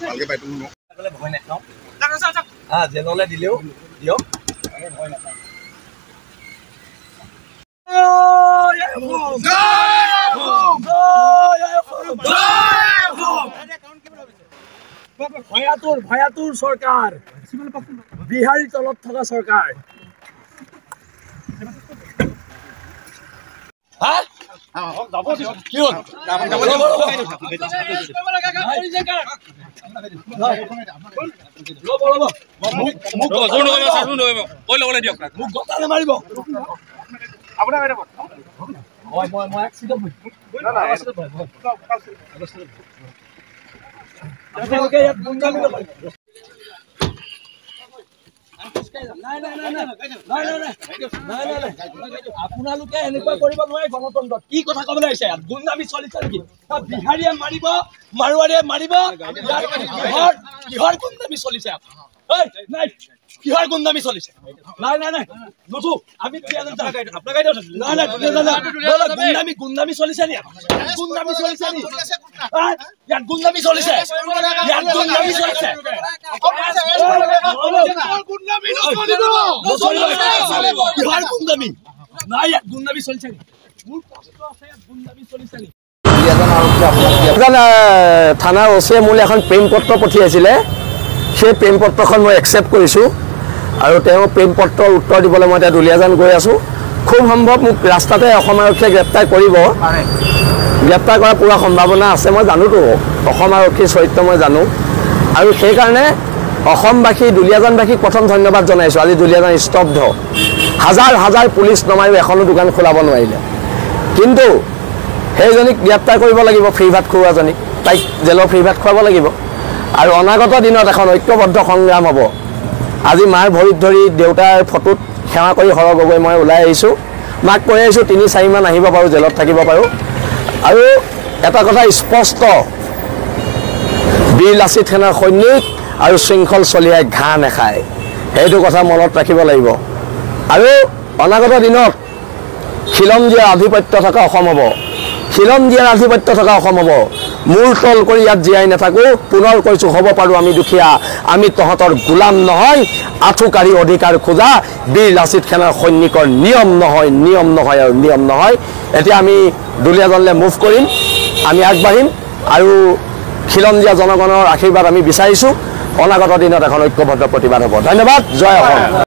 ভালকে পাইতো মোক ভয় নাখাওঁ জেললৈ দিলেও দিয়ক ভয় নাখাওঁ ভয়াতুৰ চৰকাৰ বিহাৰী তলত থকা চৰকাৰ আপোনালোকে এনেকুৱা কৰিব নোৱাৰে গণতন্ত্ৰত কি কথা ক'বলৈ আহিছে গুণ্ডামি চলিছে নেকি বিহাৰীয়ে মাৰিব মাৰোৱাৰীয়ে মাৰিব কিহৰ গুণ্ডামি চলিছে নাই কিহৰ গুণ্ডামি চলিছে নাই নাই নাই নুঠো আমি গুণ্ডামি চলিছে নি গুণ্ডামি চলিছে নি ইয়াত গুণ্ডামি চলিছে ইয়াত গুণ্ডামি চলিছে কিহৰ গুণ্ডামি নাই ইয়াত গুণ্ডামি চলিছে নি মোৰ কষ্ট আছে ইয়াত গুণ্ডামি চলিছে নি থানাৰ ওচৰে মোলৈ এখন প্ৰেম পত্ৰ পঠিয়াইছিলে সেই প্ৰেম পত্ৰখন মই একচেপ্ট কৰিছোঁ আৰু তেওঁ প্ৰেম পত্ৰৰ উত্তৰ দিবলৈ মই এতিয়া দুলীয়াজান গৈ আছোঁ খুব সম্ভৱ মোক ৰাস্তাতে অসম আৰক্ষীয়ে গ্ৰেপ্তাৰ কৰিব গ্ৰেপ্তাৰ কৰাৰ পুৰা সম্ভাৱনা আছে মই জানোতো অসম আৰক্ষীৰ চৰিত্ৰ মই জানো আৰু সেইকাৰণে অসমবাসী দুলীয়াজানবাসীক প্ৰথম ধন্যবাদ জনাইছোঁ আজি দুলীয়াজান স্তব্ধ হাজাৰ হাজাৰ পুলিচ নমায়ো এখনো দোকান খোলাব নোৱাৰিলে কিন্তু সেইজনীক গ্ৰেপ্তাৰ কৰিব লাগিব ফ্ৰী ভাত খুওৱাজনীক তাইক জেলৰ ফ্ৰী ভাত খুৱাব লাগিব আৰু অনাগত দিনত এখন ঐক্যবদ্ধ সংগ্ৰাম হ'ব আজি মাৰ ভৰিত ধৰি দেউতাৰ ফটোত সেৱা কৰি সৰহ গগৈ মই ওলাই আহিছোঁ মাক কৈ আহিছোঁ ৩-৪ মান আহিব পাৰোঁ জেলত থাকিব পাৰোঁ আৰু এটা কথা স্পষ্ট বীৰ লাচিত সেনাৰ সৈনিক আৰু শৃংখল চলিয়াই ঘাঁহ নাখায় সেইটো কথা মনত ৰাখিব লাগিব আৰু অনাগত দিনত খিলঞ্জীয়াৰ আধিপত্য থকা অসম হ'ব খিলঞ্জীয়াৰ আধিপত্য থকা অসম হ'ব মূৰ তল কৰি ইয়াত জীয়াই নাথাকোঁ পুনৰ কৈছোঁ হ'ব পাৰোঁ আমি দুখীয়া আমি তহঁতৰ গোলাম নহয় আঁঠুকাৰী অধিকাৰ খোজা বীৰ লাচিত সেনাৰ সৈনিকৰ নিয়ম নহয় আৰু নিয়ম নহয় এতিয়া আমি দুলীয়াজানলৈ মুভ কৰিম আমি আগবাঢ়িম আৰু খিলঞ্জীয়া জনগণৰ আশীৰ্বাদ আমি বিচাৰিছোঁ অনাগত দিনত এখন ঐক্যবদ্ধ প্ৰতিবাদ হ'ব ধন্যবাদ জয় অসম